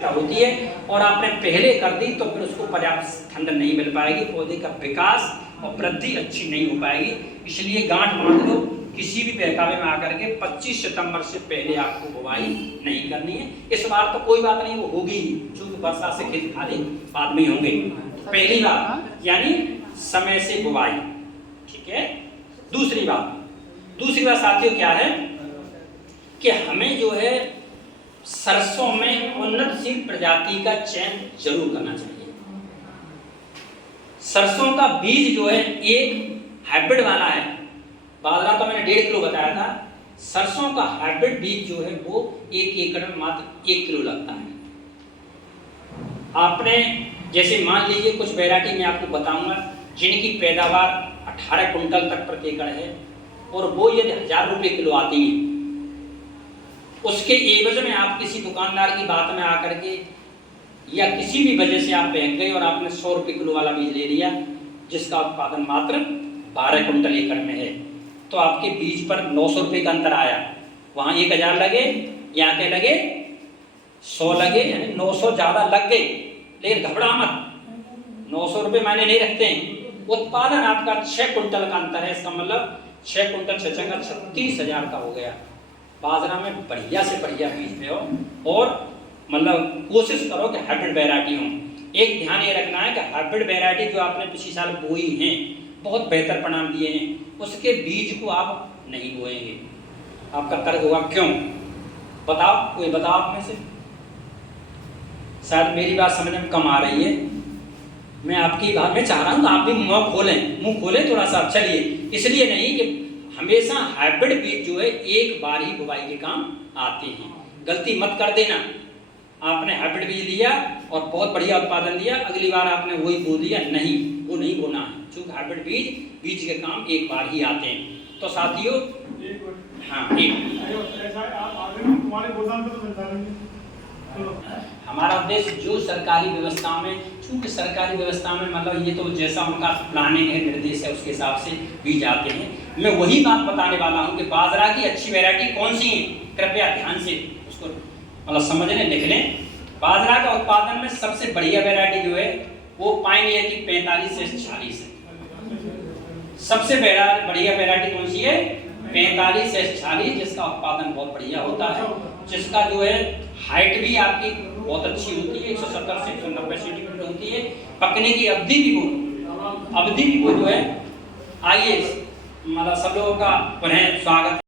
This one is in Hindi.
होती है और आपने पहले कर दी तो फिर उसको पर्याप्त ठंड नहीं मिल पाएगी, पौधे का विकास और वृद्धि अच्छी नहीं हो पाएगी। इसलिए गांठ बांध लो, किसी भी बहकावे में आकर के 25 सितंबर से पहले आपको बुवाई नहीं करनी है। इस बार तो कोई बात नहीं, वो होगी ही, क्योंकि वर्षा से खेत खाली बाद में होंगे। पहली बात यानी समय से बुवाई, ठीक है। दूसरी बात साथियों क्या है कि हमें जो है सरसों में उन्नतशील प्रजाति का चयन जरूर करना चाहिए। सरसों का बीज जो है एक हाइब्रिड वाला है। बाजरा तो मैंने 1.5 किलो बताया था, सरसों का हाइब्रिड बीज जो है वो 1 एकड़ में मात्र 1 किलो लगता है। आपने जैसे मान लीजिए कुछ वैरायटी मैं आपको बताऊंगा जिनकी पैदावार 18 कुंटल तक प्रति एकड़ है और वो यदि 1000 रुपये किलो आती है, उसके एवज में आप किसी दुकानदार की बात में आकर के या किसी भी वजह से आप बहक गए और आपने 100 रुपये किलो वाला बीज ले लिया जिसका उत्पादन मात्र 12 कुंटल एकड़ में है, तो आपके बीज पर 900 रुपये का अंतर आया। वहाँ 1000 लगे, यहाँ के लगे 100 लगे, यानी 900 ज़्यादा लग गए। लेकिन घबरा मत, 900 रुपये मायने नहीं रखते हैं। उत्पादन आपका 6 कुंटल का अंतर है, इसका मतलब 6 कुंटल 6 का 36,000 का हो गया। बाजरा में बढ़िया से बढ़िया बीज लो और मतलब कोशिश करो कि हाइब्रिड वैरायटी हो। एक ध्यान ये रखना है कि हाइब्रिड वैरायटी जो आपने पिछले साल बोई हैं, बहुत बेहतर परिणाम दिए हैं, उसके बीज को आप नहीं बोएंगे। आपका तर्क होगा क्यों? बताओ, कोई बताओ आप में से। शायद मेरी बात समझ में कम आ रही है। मैं आपकी बात में चाह रहा हूँ कि आप भी मुंह खोलें थोड़ा सा। चलिए, इसलिए नहीं कि हमेशा हाइब्रिड बीज जो है एक बार ही बुवाई के काम आते हैं। गलती मत कर देना, आपने हाइब्रिड बीज लिया और बहुत बढ़िया उत्पादन दिया, अगली बार आपने वही बो दिया, नहीं, वो नहीं बोना है, क्योंकि हाइब्रिड बीज के काम एक बार ही आते हैं। तो साथियों, हमारा उद्देश्य जो सरकारी व्यवस्था में, चूंकि सरकारी व्यवस्था में मतलब ये तो जैसा उनका प्लानिंग है, निर्देश है, उसके हिसाब से बीज आते हैं। मैं वही बात बताने वाला हूँ कि बाजरा की अच्छी वैरायटी कौन सी है, कृपया ध्यान से उसको मतलब समझ लें, लिख लें। बाजरा का उत्पादन में सबसे बढ़िया वैरायटी जो है वो पाइनियर की 45 से 46 है। सबसे बढ़िया वैरायटी कौन सी है? 45 से 46, जिसका उत्पादन बहुत बढ़िया होता है, जिसका जो है हाइट भी आपकी बहुत अच्छी होती है, 170 से 190 सेंटीमीटर होती है। पकने की अवधि भी वो जो है, आइए मतलब सब लोगों का पुनः स्वागत है।